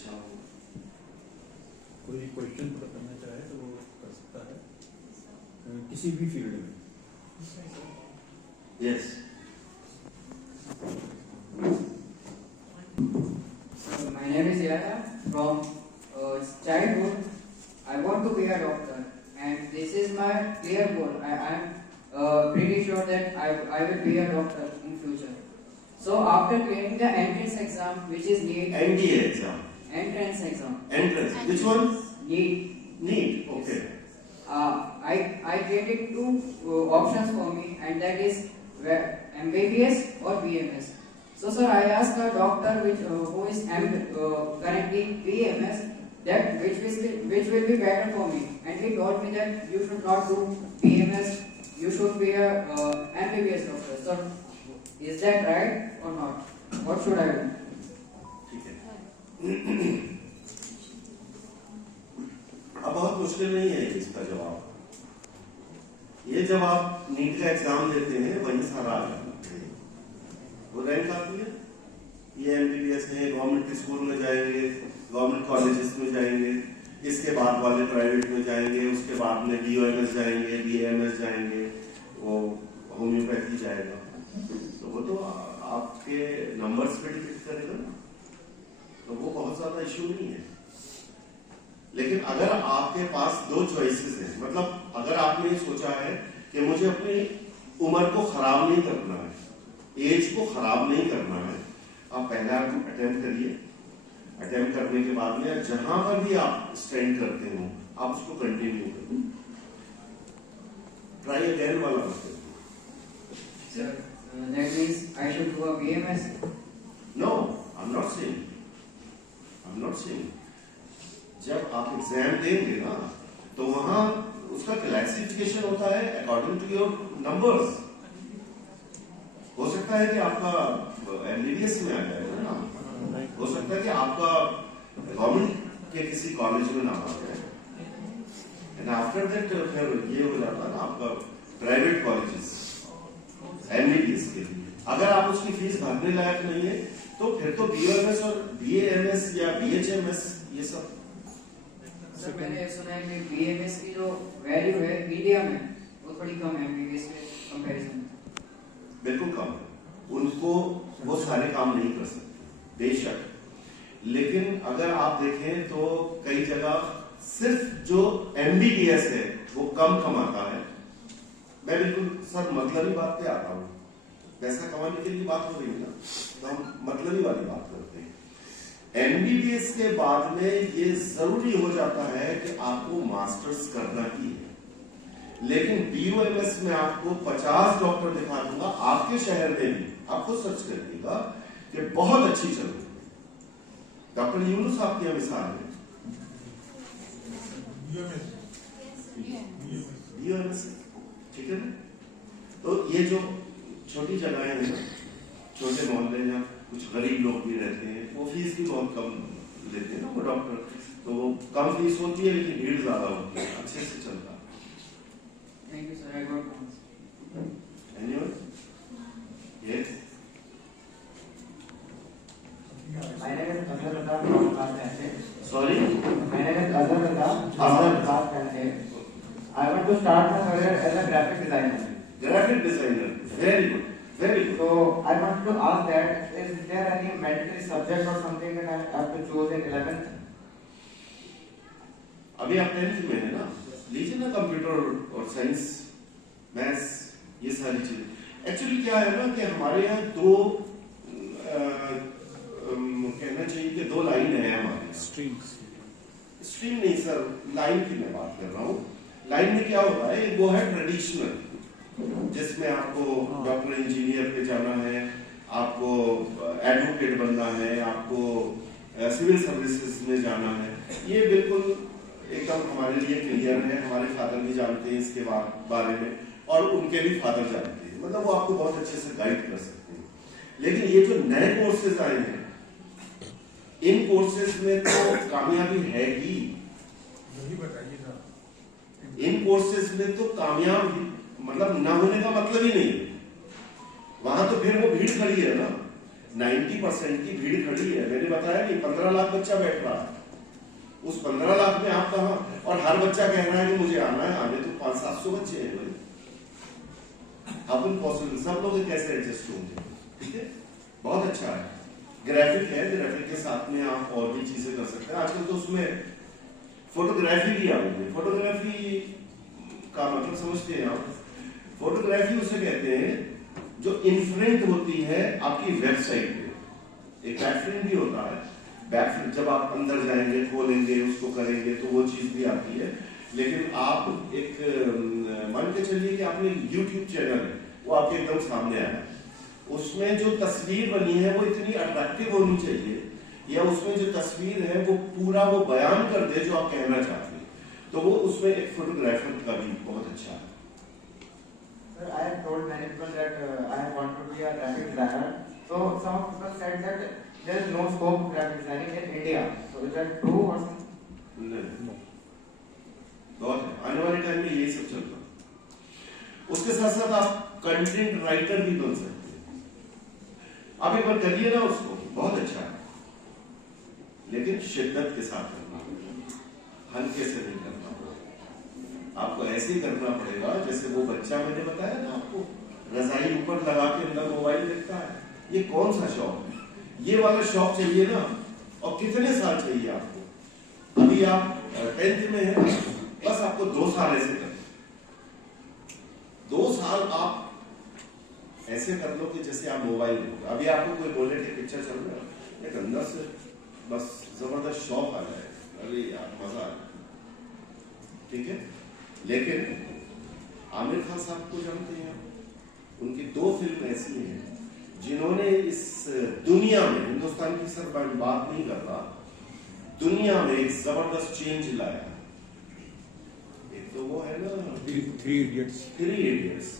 अच्छा हो। कोई क्वेश्चन पूरा करना चाहे तो वो कर सकता है किसी भी फील्ड में। Yes My name is Yaya. From childhood, I want to be a doctor, and this is my clear goal. I am pretty sure that I will be a doctor in future. So after clearing the entrance exam, which is NEET. NDA exam. Entrance exam. Entrance. Which one? NEET. NEET. Okay. I created two options for me, and that is MBBS or BMS. So sir, I asked a doctor who is currently BMS that which will be better for me, and he told me that you should not do BMS, you should be a MBBS doctor. So is that right or not? What should I do? ठीक है। अब बहुत मुश्किल नहीं है इसका जवाब। ये जब आप नीट का एग्जाम देते हैं वही सारा आ जाता है। वो रैंक आती है, ये एमबीबीएस है, गवर्नमेंट स्कूल में जाएंगे, गवर्नमेंट कॉलेजेस में जाएंगे, इसके बाद वाले प्राइवेट में जाएंगे, उसके बाद में बीओएमएस जाएंगे, बीएमएस जाएंगे, वो होम्योपैथी जाएगा। तो वो तो आपके नंबर्स पे डिपेंड करेगा ना, तो वो बहुत ज्यादा इश्यू नहीं है। लेकिन अगर आपके पास दो चॉइसेस हैं, मतलब अगर आपने सोचा है कि मुझे अपनी उम्र को खराब नहीं करना है, एज को खराब नहीं करना है, आप पहला अटेम्प्ट करिए। अटेम्प्ट करने के बाद में जहां पर भी आप स्टैंड करते हो आप उसको कंटिन्यू करिए, ट्राई अगेन वाला मत करिए। Sir, that means I should do a BMS. No, I'm not saying. जब आप एग्जाम देंगे ना तो वहां उसका क्लासिफिकेशन होता है अकॉर्डिंग टू योर नंबर्स। हो सकता है कि आपका एमबीबीएस में आ जाएगा ना, हो सकता है कि आपका गवर्नमेंट के किसी कॉलेज में नाम आ जाए, एंड आफ्टर दैट फिर ये हो जाता है ना आपका प्राइवेट कॉलेजेस एमबीबीएस के लिए। अगर आप उसकी फीस भरने लायक नहीं है तो फिर तो बीएमएस और बीएएमएस या बीएचएमएस ये सब। सर मैंने सुना है कि बीएमएस की जो वैल्यू है इंडिया में वो थोड़ी कम है एमबीबीएस के कंपैरिजन में। बिल्कुल कम है, उनको वो सारे काम नहीं कर सकते बेशक, लेकिन अगर आप देखें तो कई जगह सिर्फ जो एमबीबीएस है वो कम कमाता है। मैं बिल्कुल सर मतलबी बात पे आता हूँ, पैसा कमाने के लिए बात हो रही है ना, तो हम मतलबी वाली बात करते हैं। एमबीबीएस के बाद में ये जरूरी हो जाता है कि आपको मास्टर्स करना ही है, लेकिन बीओएमएस में आपको 50 डॉक्टर दिखा दूंगा आपके शहर में भी, आप खुद सर्च करिएगा कि बहुत अच्छी चल रही है। डॉक्टर यूनुस आपकी मिसाल है, बीओएमएस ठीक है ना। तो ये जो छोटी जगहें हैं, छोटे मोहल्ले जहाँ कुछ गरीब लोग भी रहते हैं, वो फीस भी बहुत कम लेते हैं ना वो डॉक्टर, तो वो कम फीस होती है लेकिन भीड़ ज्यादा होती है, अच्छे से चलता है। Thank you sir, I got it. Anyone? Yes. My name is Azhar Raza from Kashmir. Sorry. My name is Azhar Raza from Kashmir. I want to start my career as a graphic designer. Graphic designer. Very good. Very good. So I want to ask that is there any mandatory subject or something that I have to choose in 11th? अभी आप 10th में है ना, लीजिए ना computer और science, maths, ये सारी चीजें। एक्चुअली क्या है ना कि हमारे यहाँ दो कहना चाहिए कि दो लाइन है हमारे स्ट्रीम नहीं सर, लाइन की मैं बात कर रहा हूँ। लाइन में क्या होता है, वो है ट्रेडिशनल, जिसमें आपको डॉक्टर इंजीनियर पे जाना है, आपको एडवोकेट बनना है, आपको सिविल सर्विसेज में जाना है। ये बिल्कुल एकदम हमारे लिए क्लियर है, हमारे फादर भी जानते हैं इसके बारे में और उनके भी फादर जानते हैं, मतलब वो आपको बहुत अच्छे से गाइड कर सकते हैं। लेकिन ये जो नए कोर्सेज आए हैं, इन कोर्सेज में तो कामयाबी है ही, इन कोर्सेज में तो कामयाब मतलब ना होने का मतलब ही नहीं है। वहां तो फिर वो भीड़ खड़ी है ना, 90% की भीड़ खड़ी है। मैंने बताया नहीं, 15 लाख बच्चा बैठ रहा है, उस 15 लाख में आप कहाँ, और हर बच्चा कह रहा है कि मुझे आना है, आने तो 500-700 बच्चे हैं भाई, हाउ कैन पॉसिबल, सब लोग कैसे एडजस्ट होंगे? ठीक है, बहुत अच्छा है, ग्राफिक है, ग्राफिक के साथ में आप और भी चीजें कर सकते हैं। आजकल तो उसमें फोटोग्राफी भी आ गई है। फोटोग्राफी का मतलब समझते हैं आप? फोटोग्राफी उसे कहते हैं जो इन्फ्रेंट होती है आपकी वेबसाइट पे। एक बैक फ्रेम भी होता है, बैक फ्रेम जब आप अंदर जाएंगे, खोलेंगे, उसको करेंगे तो वो चीज भी आती है। लेकिन आप एक मान के चलिए कि आपने यूट्यूब चैनल है, वो आपके एकदम सामने आया, उसमें जो तस्वीर बनी है वो इतनी अट्रैक्टिव होनी चाहिए, या उसमें जो तस्वीर है वो पूरा वो बयान कर दे जो आप कहना चाहते हैं, तो वो उसमें एक फोटोग्राफर का भी बहुत अच्छा है। Sir, I have told many people that I want to be a graphic designer. So some of people said that there is no scope of graphic designing in India. So is that true or something? नहीं, बहुत है, आने वाले time में यही सब चल रहा है। उसके साथ साथ आप कंटेंट राइटर भी बन सकते हैं। आप एक बार करिए ना उसको, बहुत अच्छा है, लेकिन शिद्दत के साथ करना, हल्के से नहीं करना। आपको ऐसे ही करना पड़ेगा जैसे वो बच्चा मैंने बताया ना आपको, रजाई ऊपर लगा के अंदर मोबाइल देखता है। ये कौन सा शौक है? ये वाला शौक चाहिए ना, और कितने साल चाहिए आपको? अभी आप 10th में हैं, बस आपको 2 साल ऐसे करना, 2 साल आप ऐसे कर लो कि जैसे आप मोबाइल देखो। अभी आपको कोई बोले कि पिक्चर चल रहा है, एक अंदर से बस जबरदस्त शौक आ जाए, अरे यार मजा आ जाए, ठीक है। लेकिन आमिर खान साहब को जानते हैं, उनकी 2 फिल्म ऐसी हैं जिन्होंने इस दुनिया में, हिंदुस्तान की सिर्फ बात नहीं करता, दुनिया में एक जबरदस्त चेंज लाया। एक तो वो है ना थ्री इडियट्स,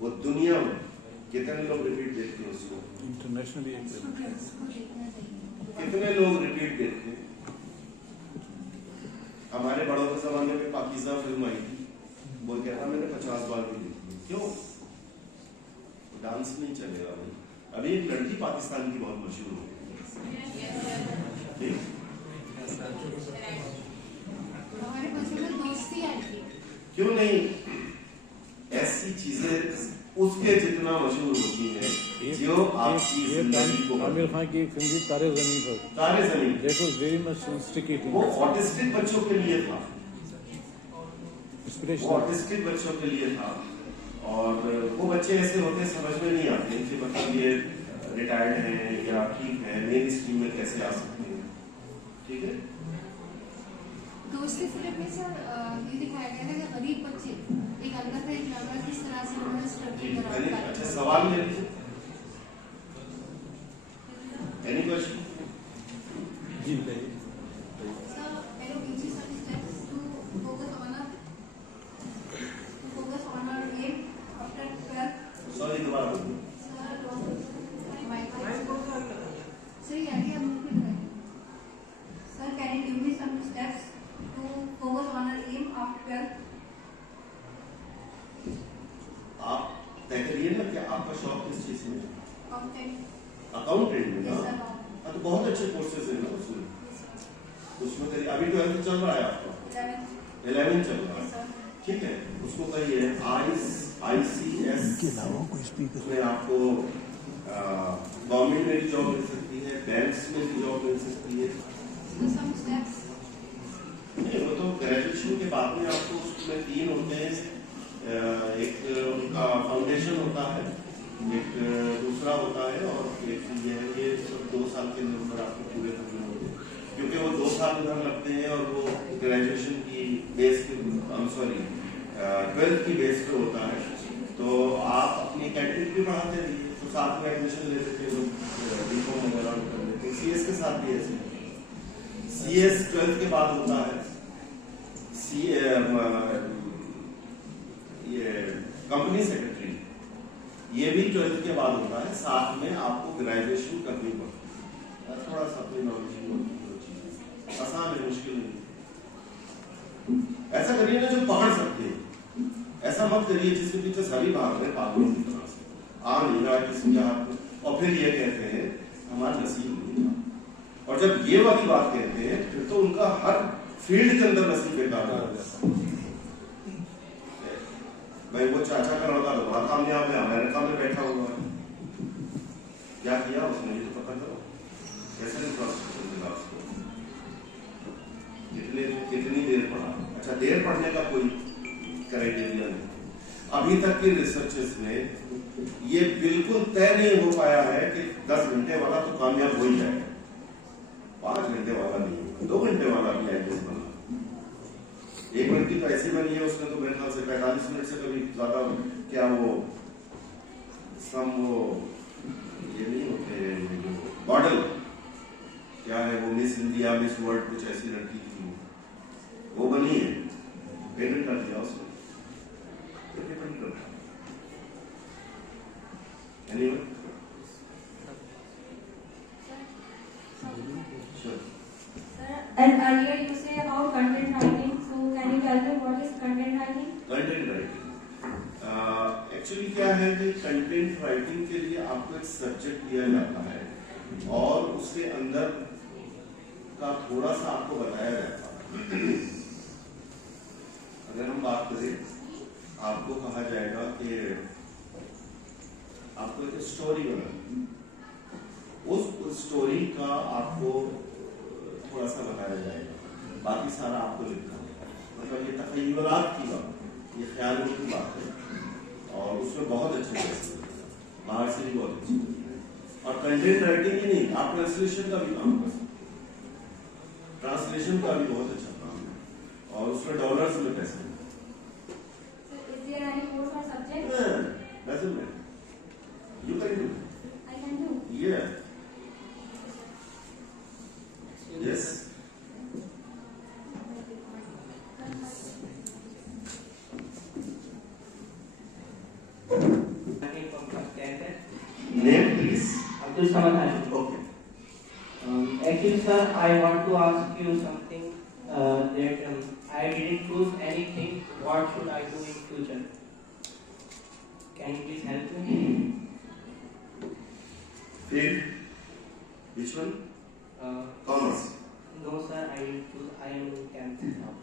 वो दुनिया में कितने लोग रिपीट देखते हैं उसको, इंटरनेशनली कितने लोग रिपीट देखते हैं। हमारे बड़ों के जमाने में पाकिज़ा फिल्म आई थी, वो कहता मैंने 50 बार भी देखी। क्यों? डांस नहीं चलेगा भाई। अभी एक लड़की पाकिस्तान की बहुत मशहूर हो गई, क्यों नहीं? ऐसी चीजें उसके जितना मशहूर होती है जो आपकी जिंदगी को। आमिर खान की एक फिल्म थी तारे ज़मीन पर, तारे ज़मीन, that was very much instigating. वो ऑटिस्टिक बच्चों के लिए था, इंस्पिरेशनल, वो ऑटिस्टिक बच्चों के लिए था। और वो बच्चे ऐसे होते हैं, समझ में नहीं आते कि मतलब ये रिटायर्ड हैं या ठीक है, मेन स्ट्रीम में कैसे आ सकते हैं, ठीक है। दोस्ती फिल्म में सर ये दिखाया गया है कि गरीब बच्चे एक अंदर से एक लड़का किस तरह से उन्होंने स्ट्रगल करा। अच्छा सवाल ले लीजिए, एनी क्वेश्चन? जी बताइए। Sir can you give some steps to focus on our aim after 12? Sorry दोबारा बोलिए। सर ये आगे हम लोग कर रहे हैं। Sir can you give me some steps to focus on our aim after 12? आप तय करिए ना कि आपका शौक किस चीज में है? Accountant. अकाउंटेंट में Yes, ना? sir. हाँ, तो बहुत अच्छे कोर्सेज है ना उसमें। Yes, sir. उसमें करिए। अभी 12th चल रहा है आपका? 11 चल रहा Yes, है, sir. ठीक है। उसको कहिए ICS के अलावा कोई स्पीकर, उसमें आपको गवर्नमेंट में भी जॉब मिल सकती है, बैंक्स में भी जॉब मिल सकती है। So some steps. नहीं, वो तो ग्रेजुएशन के बाद में आपको उसमें 3 होते हैं, एक उनका फाउंडेशन होता है, एक दूसरा होता है, और एक ये है, ये सब 2 साल के अंदर आपको पूरे करने होंगे, क्योंकि वो 2 साल उधर लगते हैं और वो ग्रेजुएशन की बेस के, सॉरी 12th की बेस पे होता है। तो आप अपनी कैटेगरी भी बढ़ाते रहिए, तो साथ में एडमिशन ले लेते हैं लोग, बीकॉम वगैरह कर लेते हैं। CS के साथ भी ऐसे, CS 12th के बाद होता है, ये कंपनी सेक्रेटरी, ये भी 12th के बाद होता है। साथ में आपको ग्रेजुएशन करनी पड़ती है, थोड़ा सा अपनी नॉलेज, आसान है, मुश्किल नहीं। ऐसा करिए ना जो पढ़ सकते हैं, ऐसा मत करिए जिसके पीछे सभी भाग रहे पागलों की तरह से, आ नहीं रहा किसी के हाथ में, और फिर ये कहते हैं हमारा जब ये वाली बात कहते हैं फिर तो उनका हर फील्ड के अंदर नसीब बेकार हो जाता है। भाई वो चाचा का लड़का तो बड़ा कामयाब है, अमेरिका में बैठा हुआ है, क्या किया उसने ये तो पता करो, कैसे इंफ्रास्ट्रक्चर मिला उसको, कितनी देर पढ़ा। अच्छा, देर पढ़ने का कोई क्राइटेरिया नहीं। अभी तक की रिसर्चेस में ये बिल्कुल तय नहीं हो पाया है कि 10 घंटे वाला तो कामयाब हो ही जाएगा, 5 घंटे वाला नहीं होगा, 2 घंटे वाला भी आईएएस बना। एक लड़की तो ऐसी बनी है, उसने तो मेरे ख्याल से 45 मिनट से कभी ज्यादा, क्या वो ये नहीं होते मॉडल, क्या है वो, मिस इंडिया मिस वर्ल्ड कुछ ऐसी लड़की थी, वो बनी है, पेटेंट कर दिया उसने, डिपेंड करता anyway. Sure. Sir, and earlier you say about content writing. So can you tell me what is content writing? Content writing actually क्या है कि कंटेंट राइटिंग के लिए आपको एक सब्जेक्ट दिया जाता है और उसके अंदर का थोड़ा सा आपको बताया जाता है। अगर हम बात करें, आपको कहा जाएगा कि आपको एक स्टोरी बनानी, उस स्टोरी का आपको थोड़ा सा बताया जाएगा, बाकी सारा आपको लिखना होगा। मतलब ये तखय्युलात की बात, ये ख्यालों की बात है और उसमें बहुत अच्छे से बाहर से भी बहुत अच्छी है। और कंटेंट राइटिंग ही नहीं, आप ट्रांसलेशन का भी काम कर सकते हैं, ट्रांसलेशन का भी बहुत अच्छा काम है और उसमें डॉलर्स में पैसे मिलते हैं। Sir, is there any course or subject? Doesn't matter. You can do. I can do. Yeah. Yes. Name, please. Abdul Samad Hashim. Okay. Actually, sir, I want to ask you something that I didn't choose anything. What should I do in future? Can you please help me? Field. Which one? Commerce. No, sir, I didn't choose. I am in 10th now.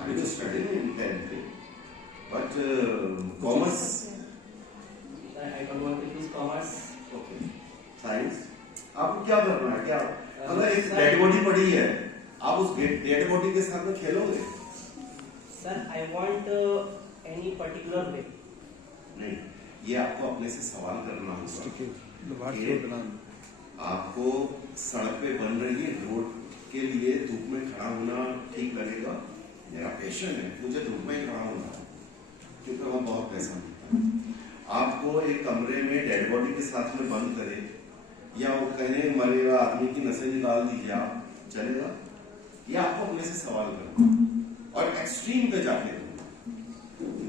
I was studying in 10th. But commerce. Sir, I don't want to choose commerce. Okay. Science. आपको क्या करना है? क्या मतलब एक sir, dead body पड़ी है, आप उस डेड बॉडी के साथ में खेलोगे? Sir, I want any particular way. नहीं, ये आपको अपने से सवाल करना होगा कि आपको सड़क पे बन रही है रोड के लिए धूप में खड़ा होना ठीक लगेगा? मेरा पैशन है, मुझे धूप में खड़ा होना है क्योंकि वहाँ बहुत पैसा मिलता है। आपको एक कमरे में डेड बॉडी के साथ में बंद करे या वो कहे मरेगा आदमी की नसें निकाल दीजिए, आप चलेगा? ये आपको अपने से सवाल करना और एक्सट्रीम पे जाके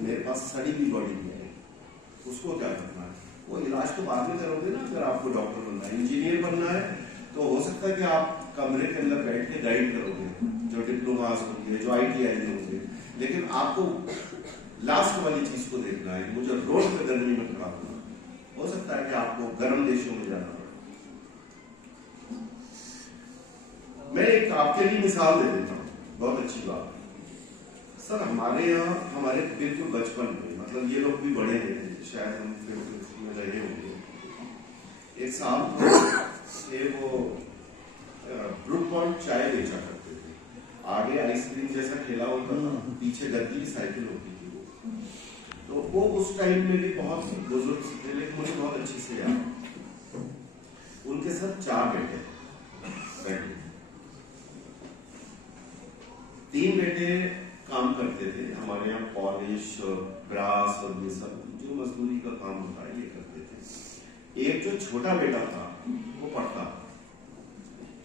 मेरे पास सड़ी हुई बॉडी है, उसको क्या करना है? वो इलाज तो बाद में करोगे ना। अगर आपको डॉक्टर बनना है, इंजीनियर बनना है, तो हो सकता है कि आप कमरे के अंदर बैठ के गाइड करोगे, जो डिप्लोमास होंगे, जो ITI होंगे, लेकिन आपको लास्ट वाली चीज को देखना है कि मुझे रोड पे गर्मी में खड़ा होना। हो सकता है कि आपको गर्म देशों में जाना पड़े। मैं एक आपके लिए मिसाल दे देता हूँ, बहुत अच्छी बात। सर, हमारे यहाँ हमारे बिल्कुल बचपन में, मतलब ये लोग भी बड़े हैं, शायद हम फिर में रहे होंगे, एक साहब थे, वो ब्रुक बॉन्ड चाय बेचा करते थे। आगे आइसक्रीम जैसा ठेला होता था, पीछे गद्दी की साइकिल होती थी वो। तो वो उस टाइम में भी बहुत बुजुर्ग थे, लेकिन मुझे बहुत अच्छी से याद। उनके साथ 4 बेटे, 3 बेटे काम करते थे हमारे यहाँ, पॉलिश और ब्रास और ये सब जो मजदूरी का काम होता है ये करते थे। एक जो छोटा बेटा था वो पढ़ता,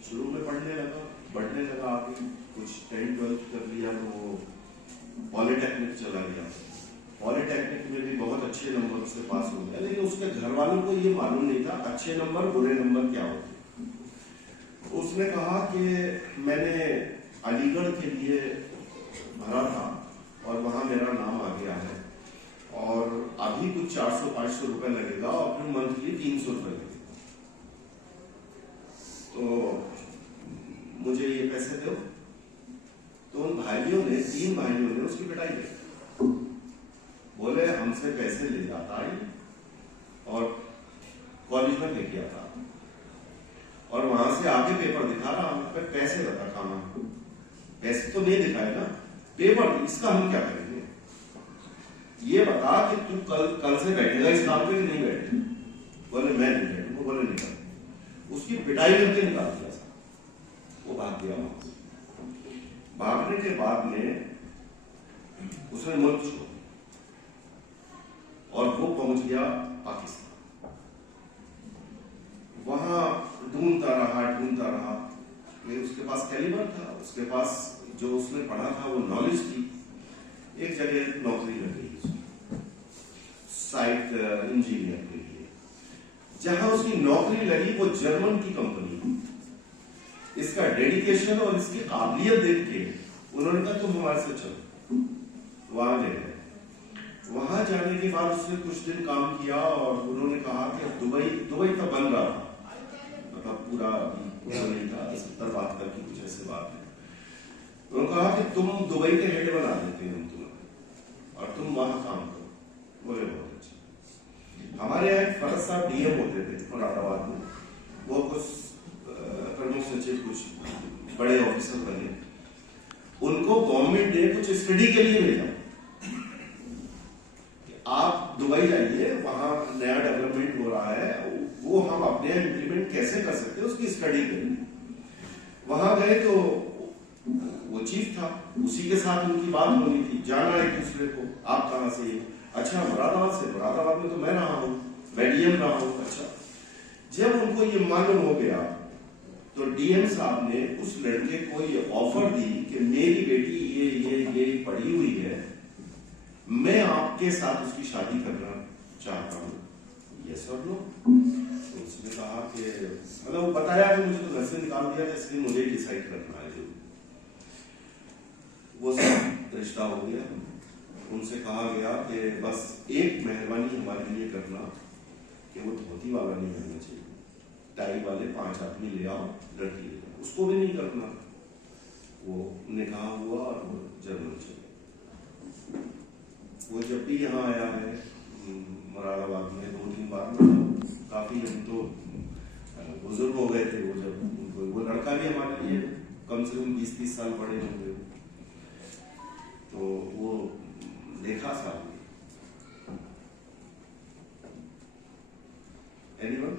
शुरू में पढ़ने लगा, बढ़ने लगा, आगे कुछ 10-12 कर लिया तो वो पॉलिटेक्निक चला गया। पॉलिटेक्निक में भी बहुत अच्छे नंबर से पास हो गया, लेकिन उसके घर वालों को ये मालूम नहीं था अच्छे नंबर बुरे नंबर क्या होते। उसने कहा कि मैंने अलीगढ़ के लिए भरा था और वहां मेरा नाम आ गया है और अभी कुछ 400-500 रुपए लगेगा और फिर मंथली 300 रुपए लगेगा। तो पैसे दो। तो उन भाइयों ने, 3 भाइयों ने उसकी पिटाई की, बोले हमसे पैसे ले जाता है और कॉलेज में लेके आता और वहां से आके पेपर दिखा रहा, पैसे बता खाना, पैसे तो नहीं दिखाए ना, पेपर, इसका हम क्या करेंगे? ये बता कि तू कल से बैठेगा इस काम पे कि नहीं बैठेगा? बोले मैं नहीं बैठूंगा। बोले निकल। उसकी पिटाई करके निकाल दिया था, वो भाग गया वहां से। भागने के बाद में उसने मुल्क छोड़ा और वो पहुंच गया पाकिस्तान। वहां ढूंढता रहा, लेकिन उसके पास कैलिबर था, उसके पास जो उसने पढ़ा था वो नॉलेज थी। एक जगह नौकरी लग गई उसकी, साइट इंजीनियर के लिए। जहां उसकी नौकरी लगी वो जर्मन की कंपनी। इसका डेडिकेशन और इसकी काबिलियत देख के उन्होंने कहा तुम हमारे से चलो। वहां ले गए। वहां जाने के बाद उसने कुछ दिन काम किया और उन्होंने कहा कि दुबई तो बन रहा था, मतलब पूरा नहीं था, 70 बात करके कुछ ऐसे बात है। उन्होंने कहा कि तुम दुबई के हेड बना देते हैं तुम्हें और तुम वहां काम करो। बोले बहुत अच्छा। हमारे यहाँ एक फरज साहब डीएम होते थे मुरादाबाद में, वो कुछ प्रमुख सचिव, कुछ बड़े ऑफिसर बने। उनको गवर्नमेंट ने कुछ स्टडी के लिए भेजा, आप दुबई जाइए, वहां नया डेवलपमेंट हो रहा है, वो हम अपने इंप्लीमेंट कैसे कर सकते हैं उसकी स्टडी करेंगे। वहां गए तो वो चीफ था, उसी के साथ उनकी बात होनी थी, जाना एक दूसरे को। आप कहां से? अच्छा मुरादाबाद से। मुरादाबाद में तो मैं रहा हूं, मैं डीएम रहा हूं। अच्छा, जब उनको ये मालूम हो गया तो डीएम साहब ने उस लड़के को ये ऑफर दी कि मेरी बेटी ये पढ़ी हुई है, मैं आपके साथ उसकी शादी करना चाहता हूँ, यस और नो। तो उसने कहा कि मतलब बताया कि मुझे तो घर से निकाल दिया था, इसलिए मुझे डिसाइड करना है। जो वो सब रिश्ता हो गया। उनसे कहा गया कि बस एक मेहरबानी हमारे लिए करना कि वो धोती वाला नहीं होना चाहिए, टाई वाले 5 आदमी ले आओ, लड़की ले आओ। उसको भी नहीं करना। वो निकाह हुआ और वो जर्मन चले। वो जब भी यहाँ आया है मुरादाबाद में 2-3 बार में, काफी हम तो बुजुर्ग हो गए थे वो, जब वो लड़का भी हमारे लिए कम से कम 20-30 साल बड़े होंगे, तो वो देखा साहब। एनीवन?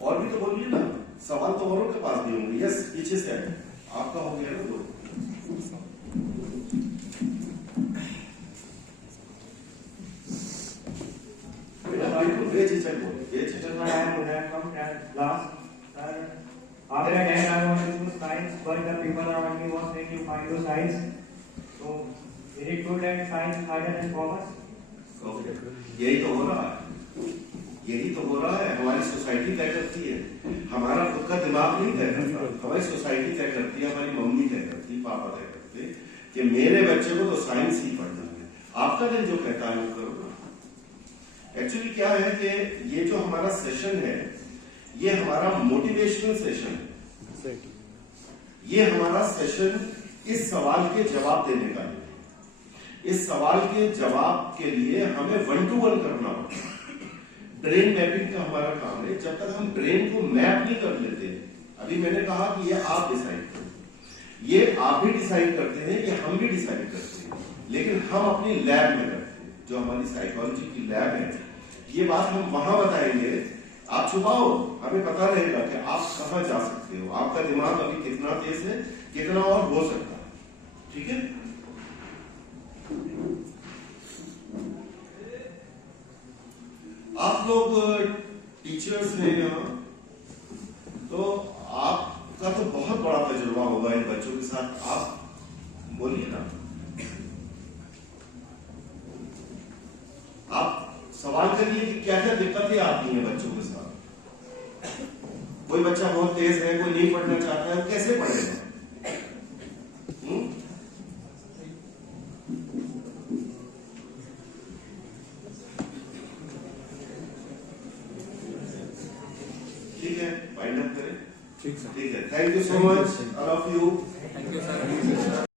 और भी तो बोलिए ना, सवाल तो औरों के पास भी होंगे। यस, पीछे से आए, आपका हो गया ना वो। After that, I wanted to choose science, but the people around me was saying you can't do science. So, is it true that science is harder than commerce? यही तो हो रहा है, यही तो हो रहा है। हमारी सोसाइटी तय करती है, हमारा खुद का दिमाग नहीं तय करता, हमारी सोसाइटी तय करती है, हमारी मम्मी तय करती, पापा तय करते कि मेरे बच्चे को तो साइंस ही पढ़ना है। आपका दिल जो कहता है वो करो ना। एक्चुअली क्या है कि ये जो हमारा सेशन है, ये हमारा मोटिवेशनल सेशन है। ये हमारा सेशन इस सवाल के जवाब देने का है। इस सवाल के जवाब के लिए हमें 1-to-1 करना होगा। ब्रेन मैपिंग का हमारा काम है। जब तक हम ब्रेन को मैप नहीं कर लेते, अभी मैंने कहा कि ये आप डिसाइड करो, ये आप भी डिसाइड करते हैं, ये हम भी डिसाइड करते हैं, लेकिन हम अपनी लैब में करते हैं, जो हमारी साइकोलॉजी की लैब है। ये बात हम वहां बताएंगे। आप छुपाओ, हमें पता रहेगा कि आप कहां जा सकते हो, आपका दिमाग अभी कितना तेज है, कितना और हो सकता है। ठीक है, आप लोग टीचर्स हैं यहाँ, तो आपका तो बहुत बड़ा तजुर्बा होगा इन बच्चों के साथ। आप बोलिए ना, आप सवाल करिए कि क्या क्या दिक्कतें आती हैं बच्चों के साथ। कोई बच्चा बहुत तेज है, कोई नहीं पढ़ना चाहता है, कैसे पढ़ेगा? ठीक है, वाइंड अप करें। ठीक सर। ठीक है, thank you so Thank you, much sir. All of you. Thank you sir.